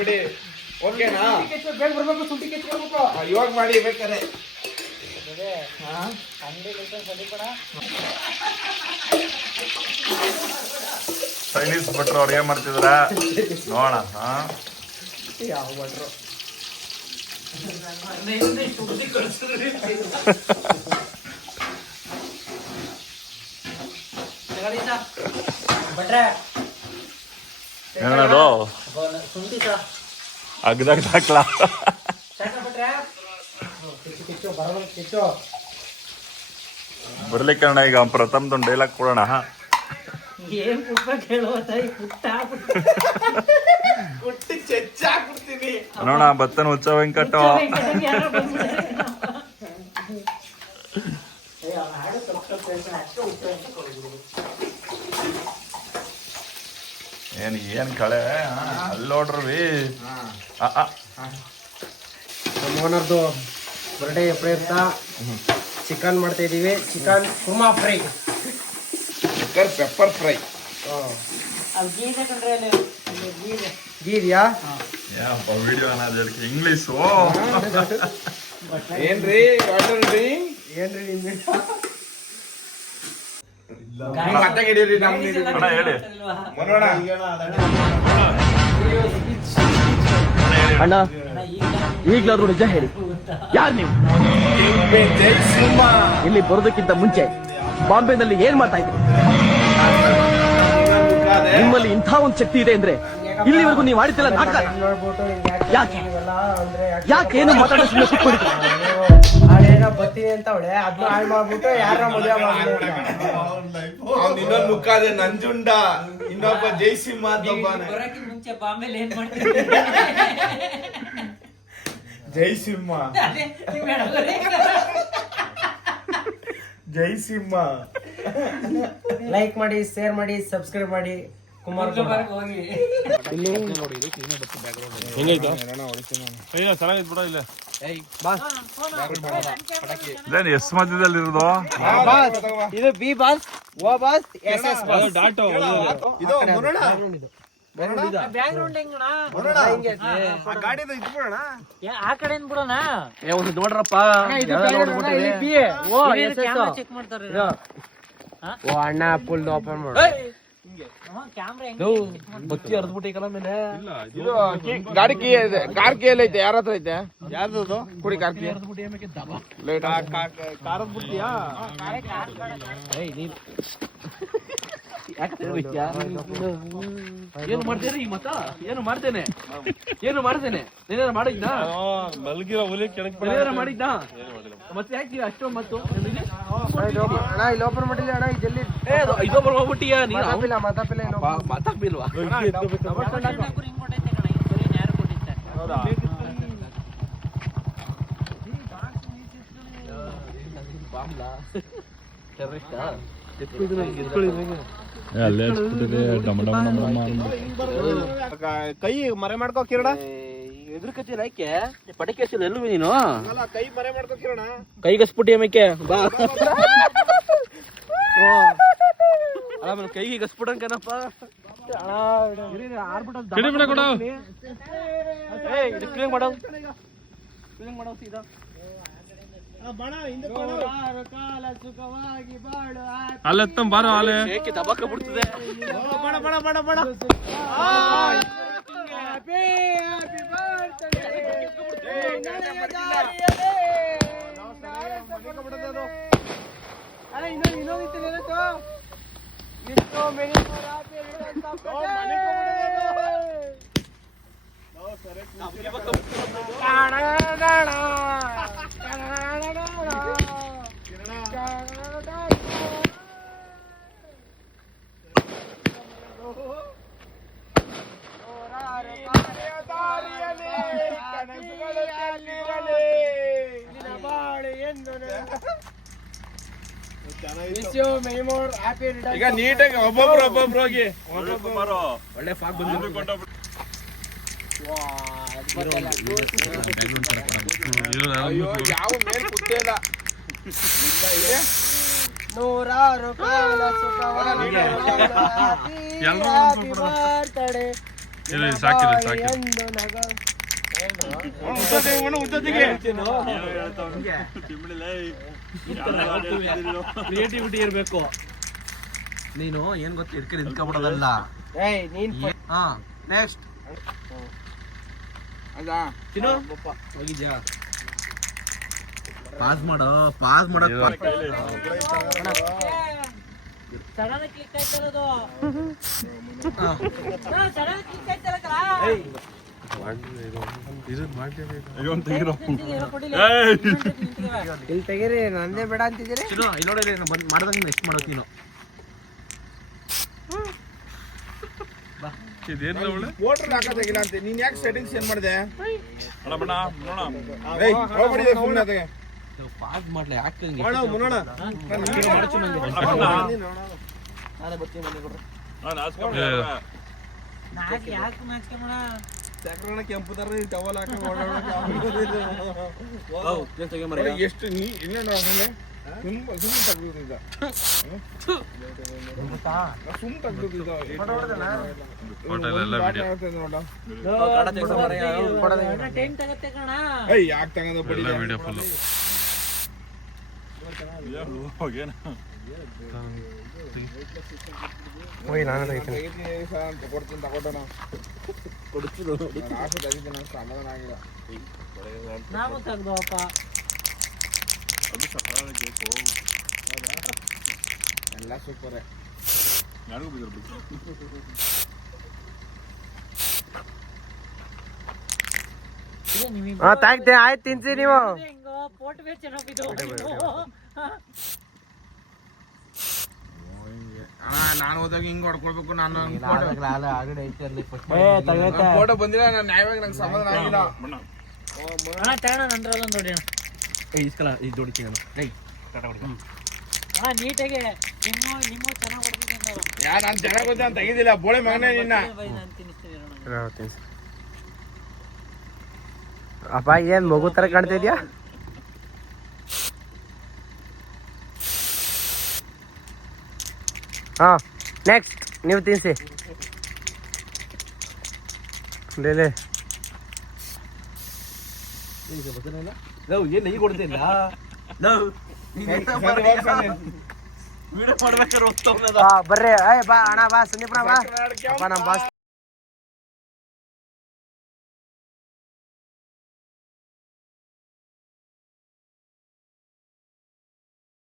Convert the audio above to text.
ಬಿಡಿ. ಓಕೆನಾ? ಬೇಗ ಬರ್ಬೇಕು, ಶುಂಠಿ ಕೆಚ್ಕೊಳ್ಬೇಕು. ಇವಾಗ ಮಾಡಿ ಬೇಕಾರೆ. ಚೈನೀಸ್ ಭಟ್ರು ಅಡುಗೆ ಮಾಡ್ತಿದ್ರ ನೋಡ. ಯಾವ ಭಟ್ರು? ಭಟ್ರೆ ಏನದು ಶುಂಠಿ ಸಾ ಅಗ್ದಾಗ ಹಾಕ್ಲಾ? ಭಟ್ರೆ ಕಿಚ್ಚು ಬರೋದು ಕಿಚ್ಚು. ಬರ್ಲಿಕ್ಕೆ ಅಣ್ಣ ಈಗ ಪ್ರಥಮದೊಂದು ಡೈಲಾಗ್ ಕೊಡೋಣ. ಏನ್ ಪುಟ್ಟ ಹೇಳುವ ತಾಯಿ ಪುಟ್ಟ ಕುಟ್ಟಿ ಚೆಚ್ಚಾಕ್ಬಿಡ್ತೀನಿ. ನೋಡ ಬತ್ತನ ಹುಚ್ಚ ವೆಂಕಟ. ಏನ್ ಕಳೆ ಅಲ್ಲೋಡ್ರಿ. ಓನರ್ದು ಬರ್ಡೇ ಪ್ರಯುಕ್ತ ಚಿಕನ್ ಮಾಡ್ತಾ ಇದೀವಿ. Chicken korma fry, chicken pepper fry. ಗೀರಿಯಾ ವಿಡಿಯೋ ಅನ್ನೋದಕ್ಕೆ ಇಂಗ್ಲೀಷು. ಏನ್ರಿ ಆರ್ಡರ್ ಏನ್ರಿ ನಿಮ್ಗೆ? ಮಾತಾಗಿಡೀರಿ ನಮ್ಮ ಅಣ್ಣ ಹೇಳಿ ಮನೋಣ. ಅಣ್ಣ ಈಗ್ಲಾದ್ರೂ ನಿಜ ಹೇಳಿ, ಯಾರು ನೀವು? ಜೈ ಸಿಂಹ. ಇಲ್ಲಿ ಬರೋದಕ್ಕಿಂತ ಮುಂಚೆ ಬಾಂಬೆನಲ್ಲಿ ಏನ್ ಮಾಡ್ತಾ ಇದ್ರಿ? ನಿಮ್ಮಲ್ಲಿ ಇಂಥ ಒಂದು ಶಕ್ತಿ ಇದೆ ಅಂದ್ರೆ ಇಲ್ಲಿವರೆಗೂ ನೀವು ಆಡಿದ್ದೆಲ್ಲ ನಾಟಕ. ಯಾಕೆ ಯಾಕೇನು ಮಾತಾಡೋ ಸುಮ್ಮನೆ ಕೂತ್ಕೊಂಡಿದ್ರು? ಹಾಳೇನೋ ಬರ್ತೀನಿ ಅಂತ ಅವಳೆ ಅದನ್ನ ಹಾಳು ಮಾಡ್ಬಿಟ್ಟು ಯಾರ ಮದುವೆ ಮಾಡ್ಬಿಟ್ಟು ಇನ್ನೊಂದು ಮುಖ ಅದೇ ನಂಜುಂಡ, ಇನ್ನೊಬ್ಬ ಜೈ ಸಿಂಹ ಅಂತ ಒಬ್ಬಾನೆ. ಮುಂಚೆ ಬಾಂಬೆಲಿ ಏನ್ ಮಾಡ್ತಿದ್ದೆ? ಜೈ ಸಿಂಹ, ಜೈ ಸಿಂಹ. ಲೈಕ್ ಮಾಡಿ, ಶೇರ್ ಮಾಡಿ, ಸಬ್ಸ್ಕ್ರೈಬ್ ಮಾಡಿ. ಕುಮಾರ್ ಹೋಗಿ ಇದೇನು ಎಷ್ಟು ಮಧ್ಯದಲ್ಲಿ ಇರೋದು? ಇದು ಬಿ ಬಾಸ್, ಓ ಬಾಸ್, ಎಸ್ ಎಸ್ ಬಾಸ್. ಇದು ಮನೋಣ. ಗಾಡಿದು ಇದು ಬಿಡೋಣ. ಆ ಕಡೆ ಬಿಡೋಣ. ಒಂದು ನೋಡ್ರಪ್ಪ, ಚೆಕ್ ಮಾಡ್ತಾರೆ. ಓ ಅಣ್ಣ ಫುಲ್ ಓಪನ್ ಮಾಡು. ಬತ್ತಿ ಅರ್ದ್ಬಿಟ್ಟಿಕಲ್ಲ ಮೇಲೆ. ಇದು ಗಾಡಿ ಕೀ ಇದೆ, ಕಾರ್ ಕೀ ಎಲ್ಲ ಐತೆ. ಯಾರ ಹತ್ರ ಐತೆ? ಯಾರ್ದು ಕುಡಿ ಕಾರ್ ಕೀ. ಲೇಟ್ ಕಾರದ್ ಬಿಡ್ತೀಯಾ? ಏನು ಮಾಡ್ತೇನೆ ಈ ಮತ? ಏನು ಮಾಡ್ತೇನೆ, ಏನು ಮಾಡ್ತೇನೆ? ನೀನೇನ ಮಾಡಿದ್ನ? ಮಾಡಿದ್ನ? ಮತ್ತೆ ಯಾಕೆ ಅಷ್ಟೊಂದು ಮತ್ತು ಅಣ್ಣ ಇಲ್ಲಿ ಓಪನ್ ಮಾಡಿಲ್ಲ ಅಣ್ಣ, ಜಲ್ದಿ ಇದೊಬ್ಬರು ಹೋಗ್ಬಿಟ್ಟಿಯ ನೀನು? ಮಾತಾಪಿಲ್ಲ ಮಾತಾಡ್ಬಿಲ್ವಾ? ಕೈ ಮರೆ ಮಾಡ್ಕೋ ಕಿರಣ. ಎದುರು ಕಚ್ಚಿಲ್ಲ ಯಾಕೆ? ಪಟಕೆ ಹಚ್ಚಿಲ್ಲ ಎಲ್ಲೂ ನೀನು? ಕೈ ಮರೆ ಮಾಡ್ಕೋ ಕಿರಣ. ಕೈಗಸ್ಬಿಟ್ಟಿ ಆಮೇಕೆ ಬಾ. ಆಮೇಲೆ ಕೈಗೆ ಗಸ್ಬಿಡಂಕನಪ್ಪ. ಕ್ಲೀನ್ ಮಾಡೋ ಸೀದಾ ಅಲ್ಲೆತ್ತ ಬಾರೋ ಅಲೆ ಏಕೆ ದಬಾಕ ಬಿಡ್ತದೆ. ಈಗ ನೀಟಾಗಿ ಒಬ್ಬೊಬ್ರು ಹೋಗಿ ಒಳ್ಳೆ ಫಾಗ್ ಬಂದಿದ್ರು. ಯಾವ ಮೇಲೆ ಕುತ್ತೇ ಇಲ್ಲ. ನೂರಾರು ಕಾಲ ಸುಖವಾಗಿ ಬಾಳು, happy birthday ಇಲ್ಲ ಸಾಕಿದೆ ಸಾಕಿದೆ ಕ್ರಿಯೇಟಿವಿಟಿ ಇರ್ಬೇಕು. ನೀನು ಏನ್ ಗೊತ್ತ ಇಟ್ಕೊಂಡು ನಿಂತ್ಕೊಬಿಡೋದಲ್ಲ. ಹಾ ನೆಕ್ಸ್ಟ್ ಹೋಗಿದ್ಯಾ ಪಾಸ್ ಮಾಡೋ ಸಡನ್ ಕ್ಲಿಕ್ ಆಯ್ತಿರೋದು. ಸಡನ್ ಕ್ಲಿಕ್ ಆಯ್ತಿರಕಲ್ಲ. ಇಲ್ಲಿ ತೆಗೀರಿ, ನಂದೇ ಬೇಡ ಅಂತಿದ್ದೀರಿ. ಇಲ್ಲಿ ನೋಡಿದ್ರೆ ಬಂದ್ ಮಾಡ್ದಂಗೆ ನೆಕ್ಸ್ಟ್ ಮಾಡೋದು ನೀನು. ಇದೇನು ಒಳ್ಳೆ ವೋಟರ್ ಹಾಕೋದಾಗಿಲ್ಲ ಅಂತ ನೀನ್ ಯಾಕೆ ಸೆಟ್ಟಿಂಗ್ಸ್ ಏನ್ ಮಾಡಿದೆ? ಬಣ್ಣ ನೋಡೋಣ ಪಾಸ್ ಮಾಡ್ಲಿ ಯಾಕೆ ಯಾಕೆ ನಾಚ್ಕೊಂಬಣ? ಕೆಂಪು ತರ ಟವಲ್ ಹಾಕಿ ಎಷ್ಟು ನೀ ಇನ್ನೇನು ಸುಮ್ಮನೆ ತಗ್ದಿದ್ದ ಸುಮ್ಮನೆ ತಗ್ದಿದ್ದ ಹೋಟೆಲ್ ಎಲ್ಲ ವಿಡಿಯೋ ಟೈಮ್ ತಗತ್ತೆ ಕಣ. ಯಾಕೆ ತಗದ ಬಡಿ ಎಲ್ಲ ವಿಡಿಯೋ ಫುಲ್ ಅಂತ ಕೊಡ್ತೀನಿ ತಗೊಟ್ಟಣ ಆಸೆ ತೆಗಿತೀನಿ ಸಮಾಧಾನ ಆಗಿಲ್ಲ. ನಾವು ತೆಗ್ದವಪ್ಪ. ಎಲ್ಲ ಸೂಪರೇ. ತಾಗ್ತೆ ಆಯ್ತು ತಿನ್ಸಿ ನೀವು. ಹಿಂಗೋ ಪೋಟ್ ಬೇರೆ ಚೆನ್ನಾಗಿದ್ದು. ನಾನು ಹೋದಾಗ ಹಿಂಗ್ ಹೊಡ್ಕೊಳ್ಬೇಕು. ನಾನು ಫೋಟೋ ಬಂದಿಲ್ಲ, ನಾನು ನ್ಯಾಯವಾಗಿ ನಂಗೆ ಸಮಾಧಾನ ಆಗಿಲ್ಲ. ಅಣ್ಣ ತಗೋಣ ನಂದ್ರಲ್ಲ ನೋಡಿ ಅಣ್ಣ. ನೀಟಾಗಿ ನಿಮ್ಮ ಚೆನ್ನಾಗಿ ಹೊಡ್ಬೇಕು. ನಾನು ಚೆನ್ನಾಗಿ ಗೊತ್ತ ಅಂತ ತೆಗಿದಿಲ್ಲ. ಬೋಳೆ ಮಗನೇ ನಿನ್ನ. ನಾನು ತಿನ್ನಿಸ್ತೀವಿ ಅಣ್ಣ. ಅಪ್ಪ ಏನ್ ಮಗು ತರ ಕಾಣ್ತಿದ್ಯಾ? ಹಾ ನೆಕ್ಸ್ಟ್ ನೀವು ತಿನ್ಸಿ. ಏನ್ ಈಗ ಕೊಡ್ತೀನಿ ಬರ್ರಿ ಬಾ ಅಣ್ಣ ಬಾ ಸಂದೀಪ್ನ ಬಾ. ನಮ್ಮ ಬಾಸ್